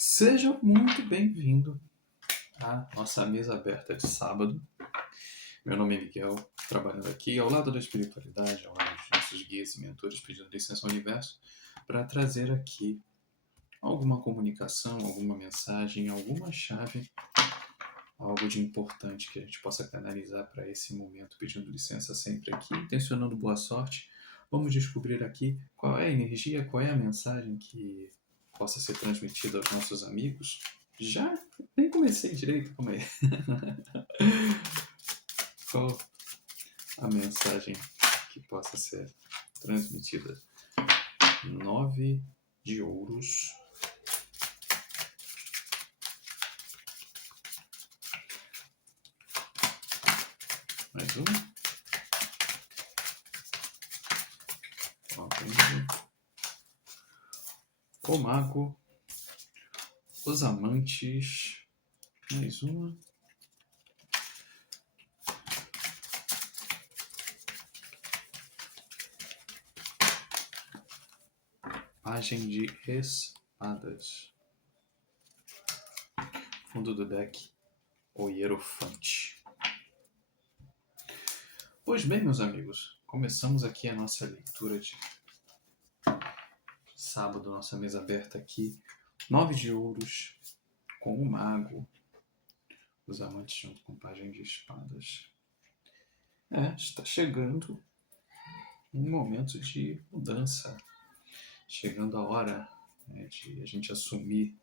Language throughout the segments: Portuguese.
Seja muito bem-vindo à nossa mesa aberta de sábado. Meu nome é Miguel, trabalhando aqui ao lado da espiritualidade, ao lado dos nossos guias e mentores, pedindo licença ao universo, para trazer aqui alguma comunicação, alguma mensagem, alguma chave, algo de importante que a gente possa canalizar para esse momento, pedindo licença sempre aqui, intencionando boa sorte. Vamos descobrir aqui qual é a energia, qual é a mensagem que possa ser transmitida aos nossos amigos. Já nem comecei direito, como é? Qual a mensagem que possa ser transmitida? 9 de ouros. Mais um. O mago. Os amantes. Mais uma. Pagem de espadas. Fundo do deck. O Hierofante. Pois bem, meus amigos, começamos aqui a nossa leitura de sábado, nossa mesa aberta aqui. 9 de ouros com o mago. Os amantes junto com o pajem de espadas. Está chegando um momento de mudança. Chegando a hora, de a gente assumir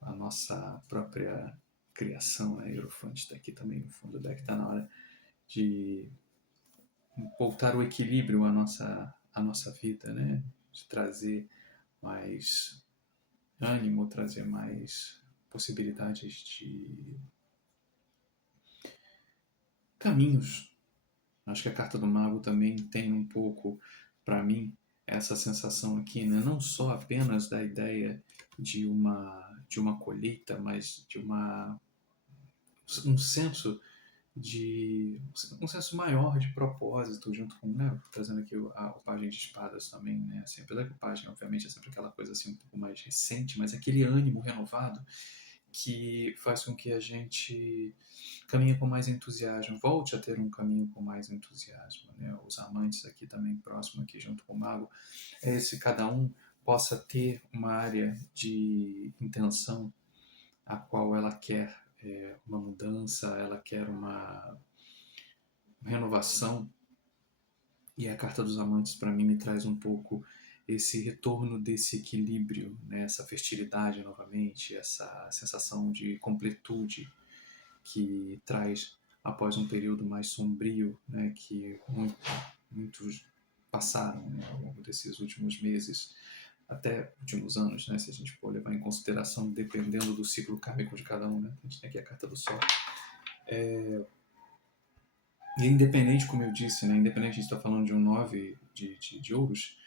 a nossa própria criação. A Hierofante está aqui também no fundo do deck. Está na hora de voltar o equilíbrio à nossa vida, né? De trazer mais ânimo, trazer mais possibilidades de caminhos. Acho que a carta do mago também tem um pouco, para mim, essa sensação aqui, né? Não só apenas da ideia de uma colheita, mas de um senso maior de propósito, junto com, né, trazendo aqui o pajem de espadas também, né? Assim, apesar que o pajem, obviamente, é sempre aquela coisa assim um pouco mais recente, mas aquele ânimo renovado que faz com que a gente caminhe com mais entusiasmo, volte a ter um caminho com mais entusiasmo, né? Os amantes aqui também próximo aqui junto com o mago, se cada um possa ter uma área de intenção a qual ela quer uma mudança, ela quer uma renovação. E a carta dos amantes para mim me traz um pouco esse retorno desse equilíbrio, né? Essa fertilidade novamente, essa sensação de completude que traz após um período mais sombrio, né? Que muitos passaram, né? Ao longo desses últimos meses, até últimos anos, né? Se a gente for levar em consideração, dependendo do ciclo kármico de cada um, né? A gente tem aqui a carta do Sol. E independente, como eu disse, né? Independente de a gente estar falando de um 9 de ouros,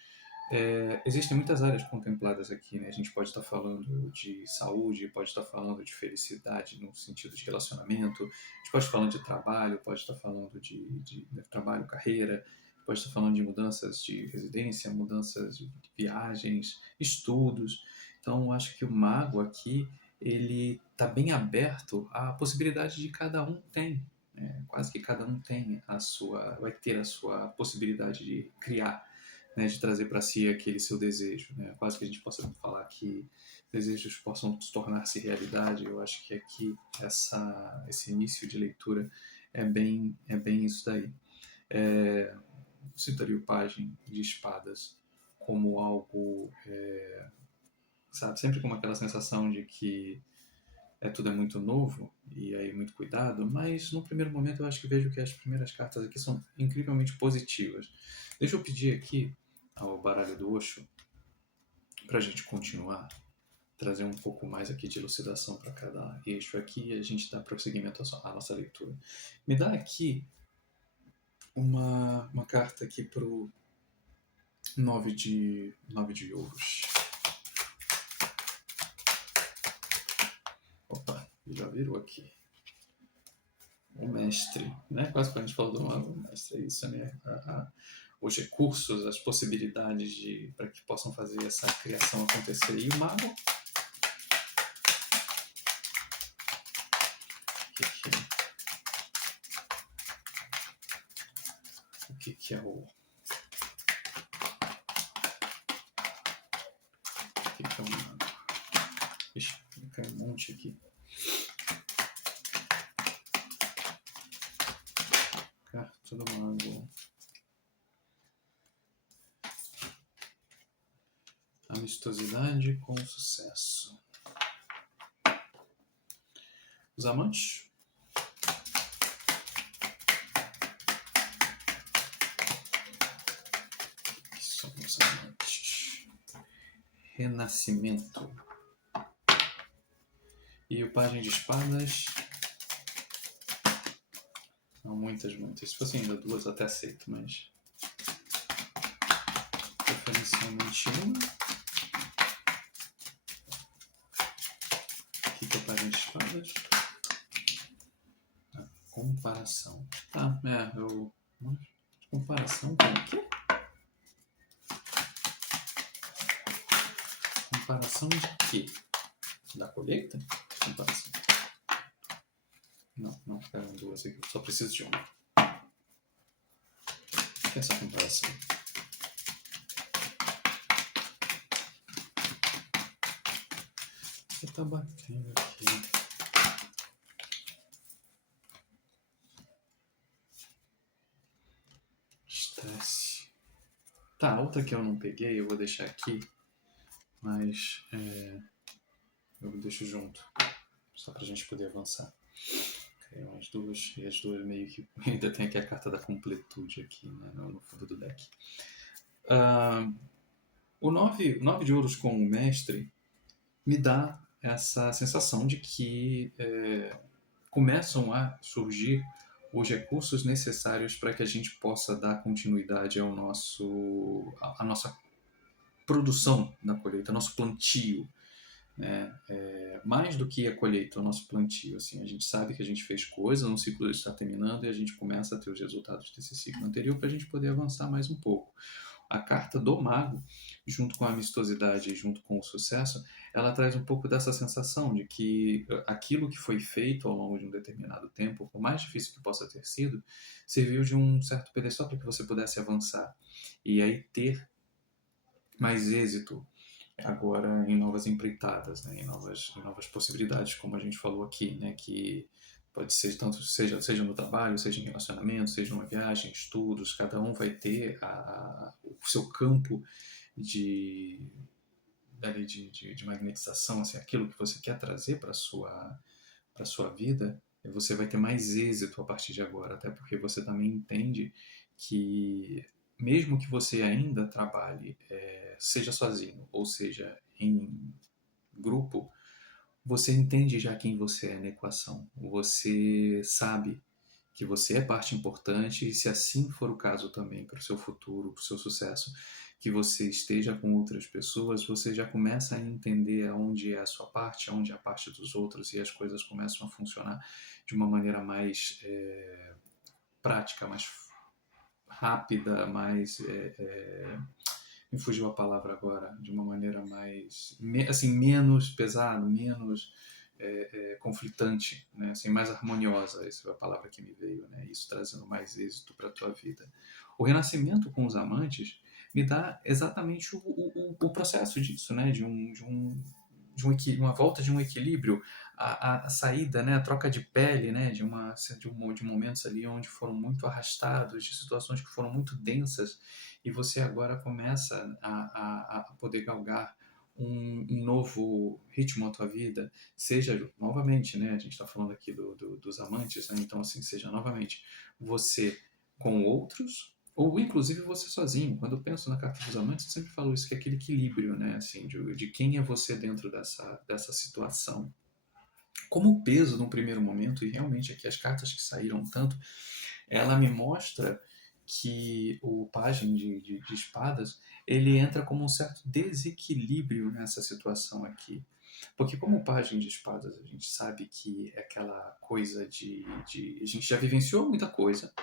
existem muitas áreas contempladas aqui, né? A gente pode estar falando de saúde, pode estar falando de felicidade no sentido de relacionamento, a gente pode estar falando de trabalho, pode estar falando de trabalho, carreira, pode estar falando de mudanças de residência, mudanças de viagens, estudos. Então, acho que o mago aqui, ele está bem aberto à possibilidade de cada um tem. Quase que cada um tem vai ter a sua possibilidade de criar, né, de trazer para si aquele seu desejo, né? Quase que a gente possa falar que desejos possam tornar-se realidade. Eu acho que aqui esse início de leitura é bem isso daí. Citaria o pajem de espadas como algo, sabe, sempre com aquela sensação de que tudo é muito novo e aí muito cuidado, mas no primeiro momento eu acho que vejo que as primeiras cartas aqui são incrivelmente positivas. Deixa eu pedir aqui ao baralho do Osho para a gente continuar, trazer um pouco mais aqui de elucidação para cada eixo aqui e a gente dá prosseguimento à nossa leitura. Me dá aqui uma carta aqui para o 9 de ouros. Opa, já virou aqui. O mestre, né? Quase quando a gente falou do mago, o mestre é isso, né? Os recursos, as possibilidades para que possam fazer essa criação acontecer. E o mago O que é o... O que é o mago? Ixi, caiu um monte aqui. Carta do mago. Amistosidade com sucesso. Os amantes. O que são os amantes? Renascimento. E o pajem de espadas. Não, muitas. Se fosse ainda duas, até aceito, mas... preferencialmente uma. Aqui que é o pajem de espadas. A comparação. Tá, eu... Comparação com o quê? Comparação de quê? Da colheita? Comparação. Não, eram duas aqui. Eu só preciso de uma. O que é essa comparação? Você tá batendo aqui. Estresse. Tá, a outra que eu não peguei, eu vou deixar aqui. Mas eu deixo junto. Só pra gente poder avançar. Caiu as duas, e as duas meio que... Ainda tem aqui a carta da completude aqui, né, no fundo do deck. O 9 de ouros com o mestre me dá essa sensação de que começam a surgir os recursos necessários para que a gente possa dar continuidade ao à nossa produção da colheita, ao nosso plantio. Né? Mais do que a colheita, o nosso plantio. Assim, a gente sabe que a gente fez coisas, um ciclo está terminando e a gente começa a ter os resultados desse ciclo anterior para a gente poder avançar mais um pouco. A carta do mago, junto com a amistosidade e junto com o sucesso, ela traz um pouco dessa sensação de que aquilo que foi feito ao longo de um determinado tempo, por mais difícil que possa ter sido, serviu de um certo pedestal para que você pudesse avançar e aí ter mais êxito agora em novas empreitadas, né? em novas possibilidades, como a gente falou aqui, né? Que pode ser tanto seja no trabalho, seja em relacionamento, seja numa viagem, estudos, cada um vai ter o seu campo de magnetização, assim, aquilo que você quer trazer para a sua vida, você vai ter mais êxito a partir de agora, até porque você também entende que mesmo que você ainda trabalhe, seja sozinho ou seja em grupo, você entende já quem você é na equação. Você sabe que você é parte importante e se assim for o caso também para o seu futuro, para o seu sucesso, que você esteja com outras pessoas, você já começa a entender aonde é a sua parte, aonde é a parte dos outros e as coisas começam a funcionar de uma maneira mais prática, mais rápida, mais... me fugiu a palavra agora, de uma maneira mais... assim, menos pesado, menos... conflitante, né? Assim, mais harmoniosa, essa é a palavra que me veio, né? Isso trazendo mais êxito para a tua vida. O renascimento com os amantes me dá exatamente o processo disso, né? Uma volta de um equilíbrio, a saída, né? A troca de pele, né? de momentos ali onde foram muito arrastados, de situações que foram muito densas, e você agora começa a poder galgar um novo ritmo à tua vida, seja novamente, né, a gente está falando aqui dos amantes, né, então assim, seja novamente você com outros, ou inclusive você sozinho. Quando eu penso na carta dos amantes, eu sempre falo isso, que é aquele equilíbrio, né, assim, de quem é você dentro dessa situação. Como o peso num primeiro momento, e realmente aqui as cartas que saíram tanto, ela me mostra que o pajem de espadas, ele entra como um certo desequilíbrio nessa situação aqui. Porque como o pajem de espadas, a gente sabe que é aquela coisa a gente já vivenciou muita coisa,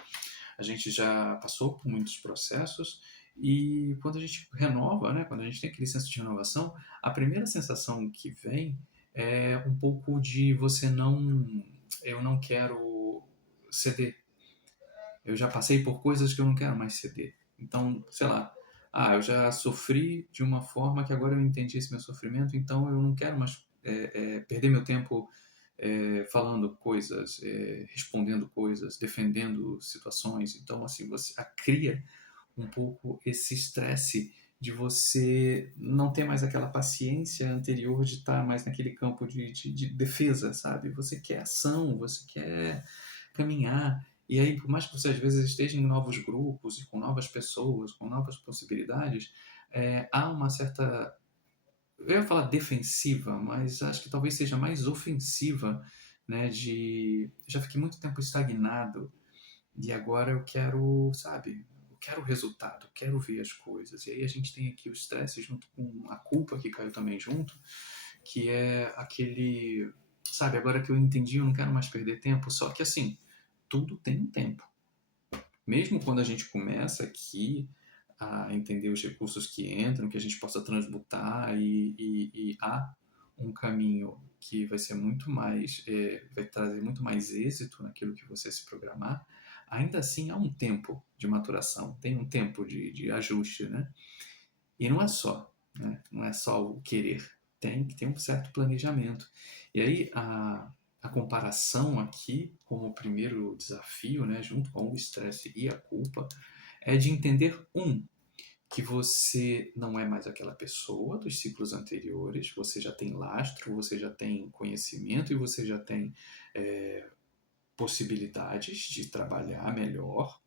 a gente já passou por muitos processos, e quando a gente renova, né, quando a gente tem aquele senso de renovação, a primeira sensação que vem é um pouco de você não eu não quero ceder. Eu já passei por coisas que eu não quero mais ceder. Então, sei lá, eu já sofri de uma forma que agora eu entendi esse meu sofrimento, então eu não quero mais perder meu tempo falando coisas, respondendo coisas, defendendo situações. Então, assim, você cria um pouco esse estresse de você não ter mais aquela paciência anterior de estar mais naquele campo de defesa, sabe? Você quer ação, você quer caminhar. E aí, por mais que você às vezes esteja em novos grupos, e com novas pessoas, com novas possibilidades, há uma certa, eu ia falar defensiva, mas acho que talvez seja mais ofensiva, né? Já fiquei muito tempo estagnado e agora eu quero, sabe, eu quero resultado, quero ver as coisas. E aí a gente tem aqui o estresse junto com a culpa que caiu também junto, que é aquele, sabe, agora que eu entendi, eu não quero mais perder tempo, só que assim, tudo tem um tempo. Mesmo quando a gente começa aqui a entender os recursos que entram, que a gente possa transmutar e há um caminho que vai ser muito mais, vai trazer muito mais êxito naquilo que você se programar, ainda assim há um tempo de maturação, tem um tempo de ajuste, né? E não é só, né? Não é só o querer, tem que ter um certo planejamento. E aí a comparação aqui, como o primeiro desafio, né, junto com o estresse e a culpa, é de entender, que você não é mais aquela pessoa dos ciclos anteriores, você já tem lastro, você já tem conhecimento e você já tem possibilidades de trabalhar melhor,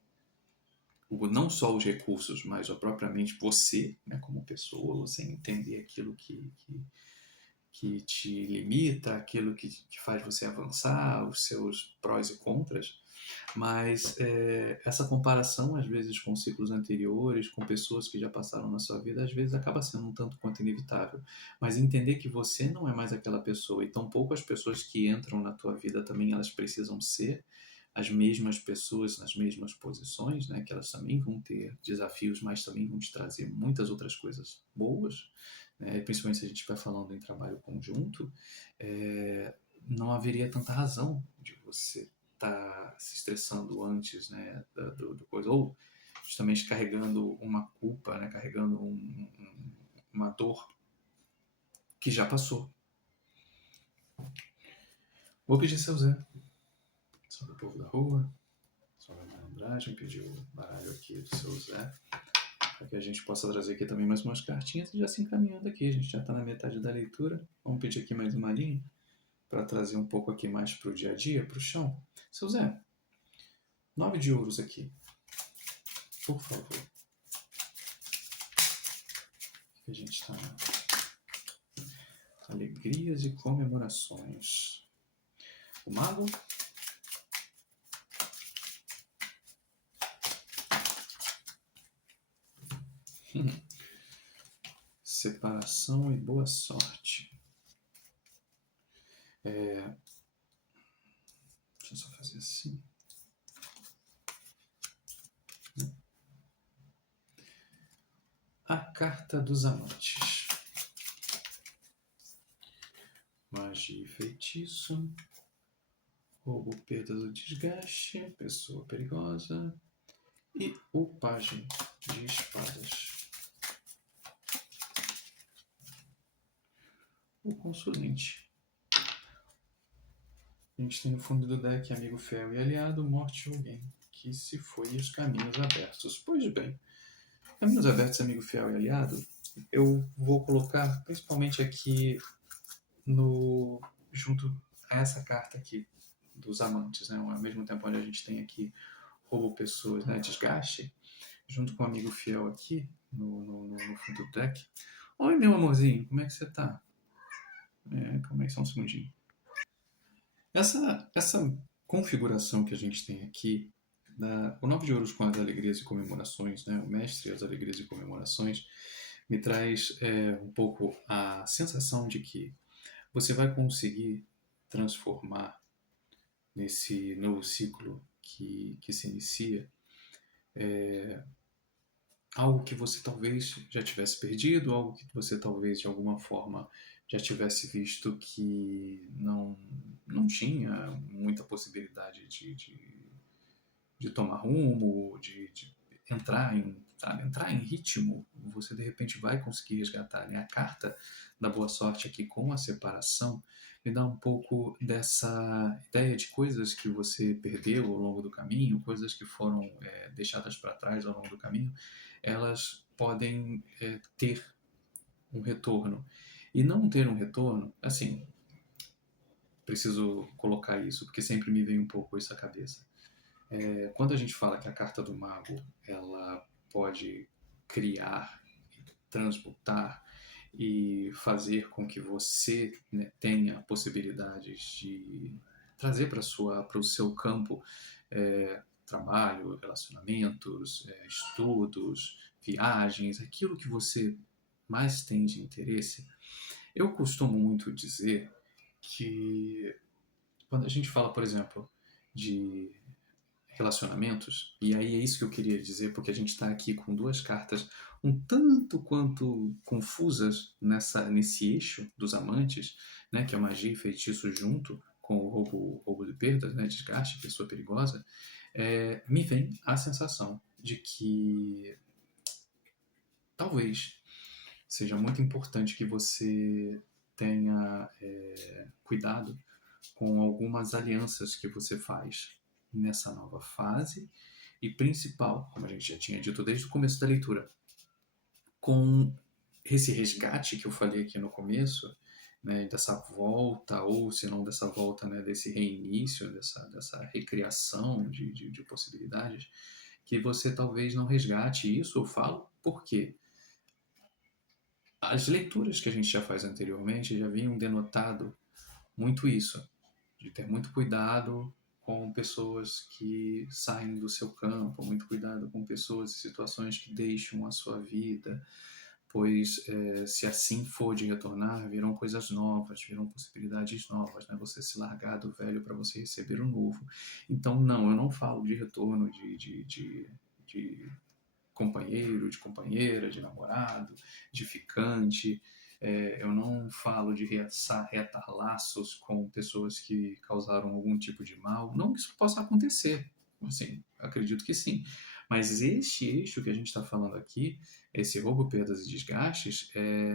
não só os recursos, mas propriamente você, né, como pessoa, você entender aquilo que te limita, aquilo que faz você avançar, os seus prós e contras, mas essa comparação, às vezes, com ciclos anteriores, com pessoas que já passaram na sua vida, às vezes acaba sendo um tanto quanto inevitável. Mas entender que você não é mais aquela pessoa, e tampouco as pessoas que entram na tua vida também, elas precisam ser as mesmas pessoas nas mesmas posições, né? Que elas também vão ter desafios, mas também vão te trazer muitas outras coisas boas, né? Principalmente se a gente estiver falando em trabalho conjunto, não haveria tanta razão de você estar se estressando antes, né, do coisa, ou justamente carregando uma culpa, né, carregando uma dor que já passou. Vou pedir seu Zé, só do povo da rua, só da malandragem, pedir o baralho aqui do seu Zé, para que a gente possa trazer aqui também mais umas cartinhas e já se encaminhando aqui. A gente já está na metade da leitura. Vamos pedir aqui mais uma linha para trazer um pouco aqui mais para o dia a dia, para o chão. Seu Zé, 9 de ouros aqui, por favor. Que a gente está alegrias e comemorações. O mago. Separação e boa sorte. Deixa eu só fazer assim. A carta dos amantes. Magia e feitiço. Roubo, perda do desgaste. Pessoa perigosa. E o pajem de espadas. O consulente. A gente tem no fundo do deck amigo fiel e aliado, morte ou alguém que se foi e os caminhos abertos. Pois bem, caminhos abertos, amigo fiel e aliado, eu vou colocar principalmente aqui no junto a essa carta aqui dos amantes, né? Ao mesmo tempo onde a gente tem aqui roubo pessoas, né? Desgaste, junto com o amigo fiel aqui no fundo do deck. Oi, meu amorzinho, como é que você tá? Calma aí, só um segundinho. Essa configuração que a gente tem aqui, o 9 de ouros com as alegrias e comemorações, né, o mestre e as alegrias e comemorações, me traz um pouco a sensação de que você vai conseguir transformar nesse novo ciclo que se inicia algo que você talvez já tivesse perdido, algo que você talvez de alguma forma já tivesse visto que não tinha muita possibilidade de tomar rumo, de entrar em, sabe, entrar em ritmo, você de repente vai conseguir resgatar, né? A carta da boa sorte aqui com a separação me dá um pouco dessa ideia de coisas que você perdeu ao longo do caminho, coisas que foram deixadas para trás ao longo do caminho, elas podem ter um retorno. E não ter um retorno, assim, preciso colocar isso, porque sempre me vem um pouco isso à cabeça. Quando a gente fala que a carta do mago ela pode criar, transmutar e fazer com que você, né, tenha possibilidades de trazer para o seu campo trabalho, relacionamentos, estudos, viagens, aquilo que você mais tem de interesse. Eu costumo muito dizer que quando a gente fala, por exemplo, de relacionamentos, e aí é isso que eu queria dizer, porque a gente está aqui com duas cartas um tanto quanto confusas nesse eixo dos amantes, né, que é magia e feitiço junto com o roubo de perdas, né, desgaste, pessoa perigosa, me vem a sensação de que talvez seja muito importante que você tenha cuidado com algumas alianças que você faz nessa nova fase e principal, como a gente já tinha dito desde o começo da leitura, com esse resgate que eu falei aqui no começo, né, dessa volta, ou se não dessa volta, né, desse reinício, dessa recriação de possibilidades, que você talvez não resgate isso. Eu falo porque as leituras que a gente já faz anteriormente já vinham denotado muito isso, de ter muito cuidado com pessoas que saem do seu campo, muito cuidado com pessoas e situações que deixam a sua vida, pois se assim for de retornar, virão coisas novas, virão possibilidades novas, né? Você se largar do velho para você receber o novo. Então, não, eu não falo de retorno de companheiro, de companheira, de namorado, de ficante. Eu não falo de reatar laços com pessoas que causaram algum tipo de mal. Não que isso possa acontecer, assim, acredito que sim. Mas este eixo que a gente está falando aqui, esse roubo, perdas e desgastes,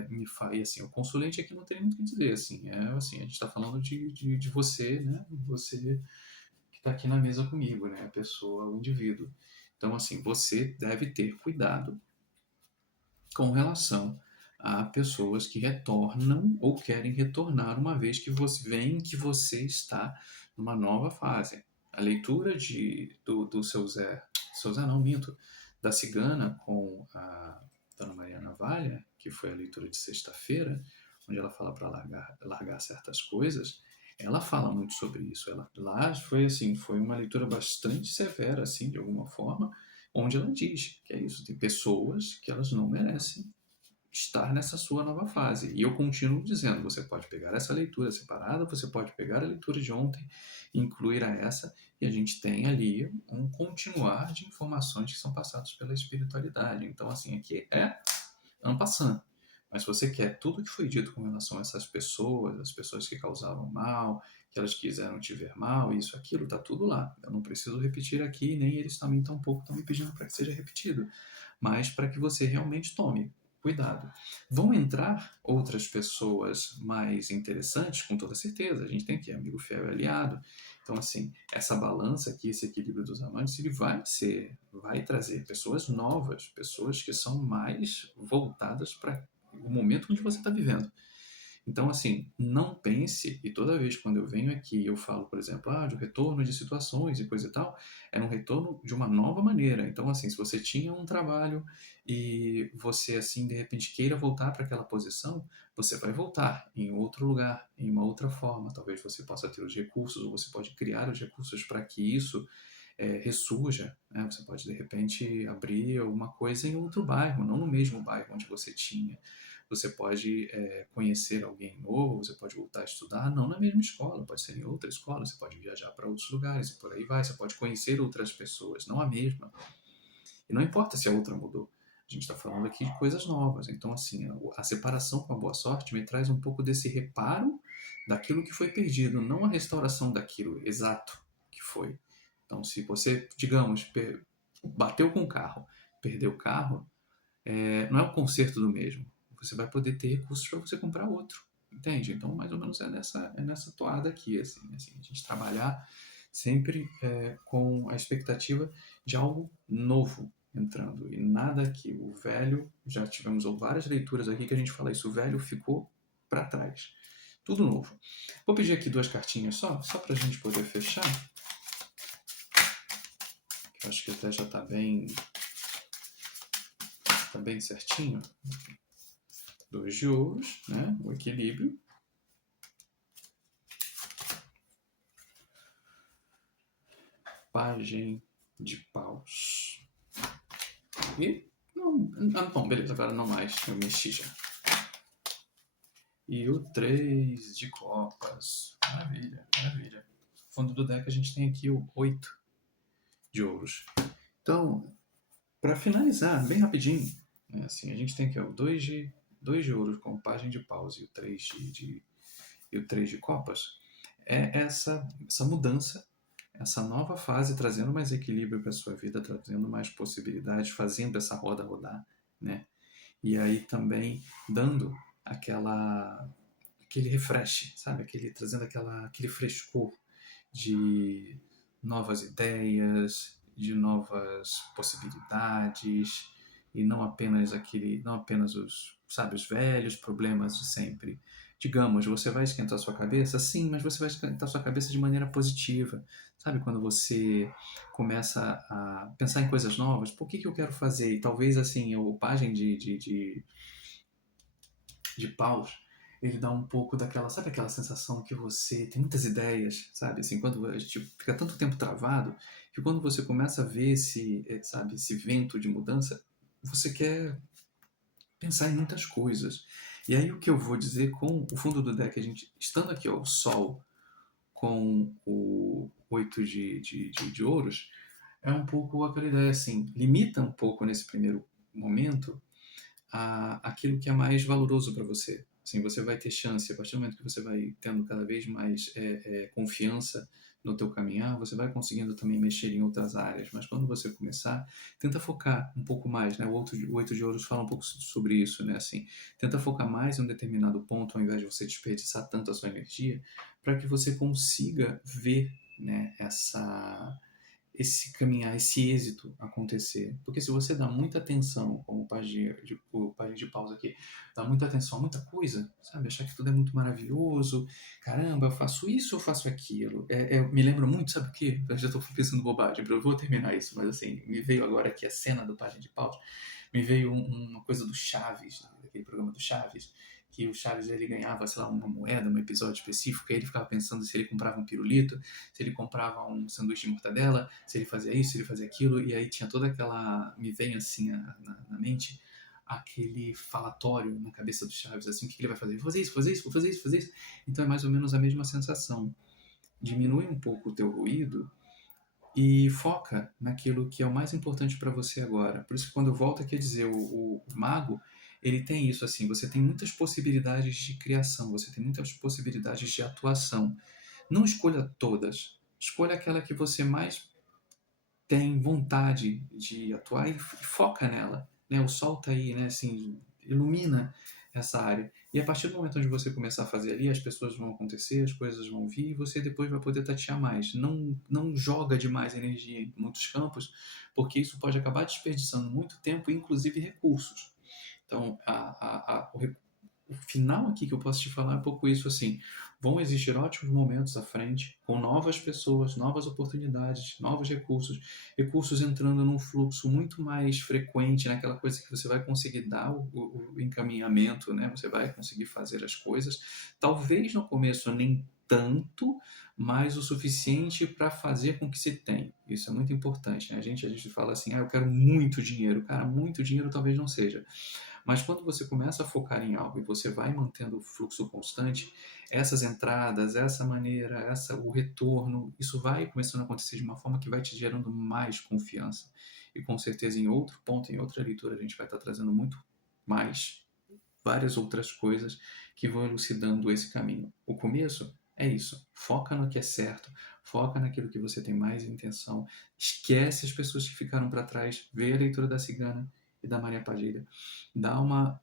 me faz, assim, o consulente aqui não tem muito o que dizer, assim, assim, a gente está falando de você, né, você que está aqui na mesa comigo, né, a pessoa, o indivíduo. Então, assim, você deve ter cuidado com relação a pessoas que retornam ou querem retornar uma vez que você vem que você está numa nova fase. A leitura do seu Zé não, minto, da Cigana com a Dona Maria Navalha, que foi a leitura de sexta-feira, onde ela fala para largar certas coisas, ela fala muito sobre isso. Ela, lá foi assim, foi uma leitura bastante severa, assim, de alguma forma, onde ela diz que é isso, tem pessoas que elas não merecem estar nessa sua nova fase. E eu continuo dizendo, você pode pegar essa leitura separada, você pode pegar a leitura de ontem, incluir a essa, e a gente tem ali um continuar de informações que são passadas pela espiritualidade. Então, assim, aqui é en passant. Mas se você quer tudo que foi dito com relação a essas pessoas, as pessoas que causaram mal, que elas quiseram te ver mal, isso, aquilo, está tudo lá. Eu não preciso repetir aqui, nem eles também tampouco estão me pedindo para que seja repetido, mas para que você realmente tome cuidado. Vão entrar outras pessoas mais interessantes, com toda certeza. A gente tem aqui amigo fiel e aliado. Então, assim, essa balança aqui, esse equilíbrio dos amantes, ele vai trazer pessoas novas, pessoas que são mais voltadas para o momento onde você está vivendo. Então, assim, não pense, e toda vez quando eu venho aqui eu falo, por exemplo, de um retorno de situações e coisa e tal, é um retorno de uma nova maneira. Então, assim, se você tinha um trabalho e você, assim, de repente queira voltar para aquela posição, você vai voltar em outro lugar, em uma outra forma. Talvez você possa ter os recursos, ou você pode criar os recursos para que isso ressurja, né? Você pode, de repente, abrir alguma coisa em outro bairro, não no mesmo bairro onde você tinha. Você pode conhecer alguém novo, você pode voltar a estudar, não na mesma escola, pode ser em outra escola, você pode viajar para outros lugares e por aí vai. Você pode conhecer outras pessoas, não a mesma. E não importa se a outra mudou. A gente está falando aqui de coisas novas. Então, assim, a separação com a boa sorte me traz um pouco desse reparo daquilo que foi perdido, não a restauração daquilo exato que foi. Então, se você, digamos, bateu com o carro, perdeu o carro, não é o conserto do mesmo. Você vai poder ter recursos para você comprar outro. Entende? Então, mais ou menos é nessa toada aqui, assim, a gente trabalhar sempre com a expectativa de algo novo entrando. E nada que o velho, já tivemos várias leituras aqui que a gente fala isso, o velho ficou para trás. Tudo novo. Vou pedir aqui 2 cartinhas só para a gente poder fechar. Que eu acho que até já está bem certinho. 2 de ouros, né? O equilíbrio. Pajem de paus. E bom, beleza, agora não mais, eu mexi já. E o 3 de copas. Maravilha, maravilha. No fundo do deck a gente tem aqui o 8 de ouros. Então, para finalizar, bem rapidinho, assim, a gente tem aqui o 2 de ouros com o pajem de paus e o 3 de copas. É essa mudança, essa nova fase, trazendo mais equilíbrio para a sua vida, trazendo mais possibilidades, fazendo essa roda rodar, né? E aí também dando aquele refresh, sabe? Trazendo aquele frescor de novas ideias, de novas possibilidades, e não apenas os velhos problemas de sempre. Digamos, você vai esquentar sua cabeça? Sim, mas você vai esquentar sua cabeça de maneira positiva. Sabe, quando você começa a pensar em coisas novas, por que eu quero fazer? E talvez, assim, o pajem de paus, ele dá um pouco sabe aquela sensação que você tem muitas ideias, sabe? Assim, quando a gente fica tanto tempo travado, que quando você começa a ver esse vento de mudança, você quer pensar em muitas coisas. E aí o que eu vou dizer com o fundo do deck, a gente estando aqui, ó, o Sol com o 8 de ouros, é um pouco aquela ideia assim, limita um pouco nesse primeiro momento aquilo que é mais valoroso para você. Assim, você vai ter chance, a partir do momento que você vai tendo cada vez mais confiança no teu caminhar, você vai conseguindo também mexer em outras áreas. Mas quando você começar, tenta focar um pouco mais, né? O 8 de ouros fala um pouco sobre isso, né? Assim, tenta focar mais em um determinado ponto, ao invés de você desperdiçar tanto a sua energia, para que você consiga ver, né, esse caminhar, esse êxito acontecer. Porque se você dá muita atenção, como o pajem de paus aqui, dá muita atenção a muita coisa, sabe? Achar que tudo é muito maravilhoso, caramba, eu faço isso, eu faço aquilo. Me lembra muito, sabe o quê? Eu já estou pensando bobagem, eu vou terminar isso, mas assim, me veio agora aqui a cena do pajem de paus, me veio uma coisa do Chaves, daquele programa do Chaves, que o Chaves ele ganhava, sei lá, uma moeda, um episódio específico, aí ele ficava pensando se ele comprava um pirulito, se ele comprava um sanduíche de mortadela, se ele fazia isso, se ele fazia aquilo, e aí tinha toda aquela. Me vem assim na mente aquele falatório na cabeça do Chaves, assim, o que ele vai fazer? Vou fazer isso, fazer isso, vou fazer isso, fazer isso. Então é mais ou menos a mesma sensação. Diminui um pouco o teu ruído e foca naquilo que é o mais importante para você agora. Por isso que quando eu volto aqui a dizer, o mago, ele tem isso assim, você tem muitas possibilidades de criação, você tem muitas possibilidades de atuação. Não escolha todas, escolha aquela que você mais tem vontade de atuar e foca nela, né? O sol tá aí, né? Assim, ilumina essa área. E a partir do momento onde você começar a fazer ali, as pessoas vão acontecer, as coisas vão vir e você depois vai poder tatear mais. Não joga demais energia em muitos campos, porque isso pode acabar desperdiçando muito tempo e inclusive recursos. Então, o final aqui que eu posso te falar é um pouco isso assim. Vão existir ótimos momentos à frente, com novas pessoas, novas oportunidades, novos recursos, recursos entrando num fluxo muito mais frequente, naquela coisa que você vai conseguir dar o encaminhamento, né? Você vai conseguir fazer as coisas. Talvez no começo nem tanto, mas o suficiente para fazer com que se tenha. Isso é muito importante, né? A gente fala assim, eu quero muito dinheiro. Cara, muito dinheiro talvez não seja. Mas quando você começa a focar em algo e você vai mantendo o fluxo constante, essas entradas, essa maneira, o retorno, isso vai começando a acontecer de uma forma que vai te gerando mais confiança. e com certeza em outro ponto, em outra leitura, a gente vai estar trazendo muito mais, várias outras coisas que vão elucidando esse caminho. O começo é isso, foca no que é certo, foca naquilo que você tem mais intenção, esquece as pessoas que ficaram para trás, vê a leitura da Cigana e da Maria Padilha, dá uma,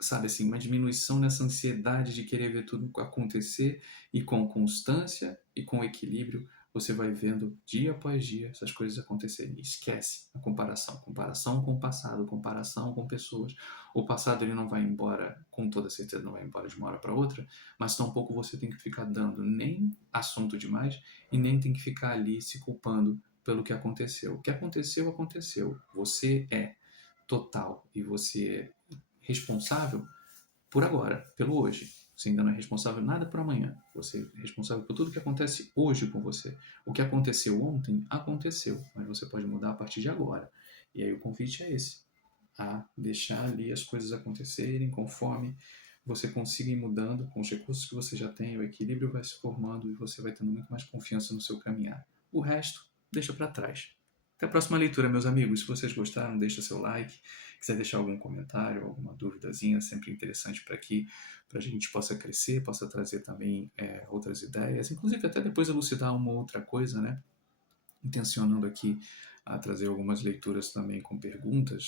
sabe assim, uma diminuição nessa ansiedade de querer ver tudo acontecer, e com constância e com equilíbrio você vai vendo dia após dia essas coisas acontecerem. E esquece a comparação, comparação com o passado, comparação com pessoas. O passado ele não vai embora, com toda certeza não vai embora de uma hora para outra, mas tampouco você tem que ficar dando nem assunto demais e nem tem que ficar ali se culpando pelo que aconteceu. O que aconteceu, aconteceu. Você é total e você é responsável por agora, pelo hoje. Você ainda não é responsável nada por amanhã. Você é responsável por tudo que acontece hoje com você. O que aconteceu ontem, aconteceu, mas você pode mudar a partir de agora. E aí o convite é esse, a deixar ali as coisas acontecerem conforme você consiga ir mudando com os recursos que você já tem, o equilíbrio vai se formando e você vai tendo muito mais confiança no seu caminhar. O resto, deixa para trás. Até a próxima leitura, meus amigos. Se vocês gostaram, deixa seu like. Quiser deixar algum comentário, alguma duvidazinha, sempre interessante para aqui, para a gente possa crescer, possa trazer também outras ideias, inclusive até depois elucidar uma outra coisa, né? Intencionando aqui a trazer algumas leituras também com perguntas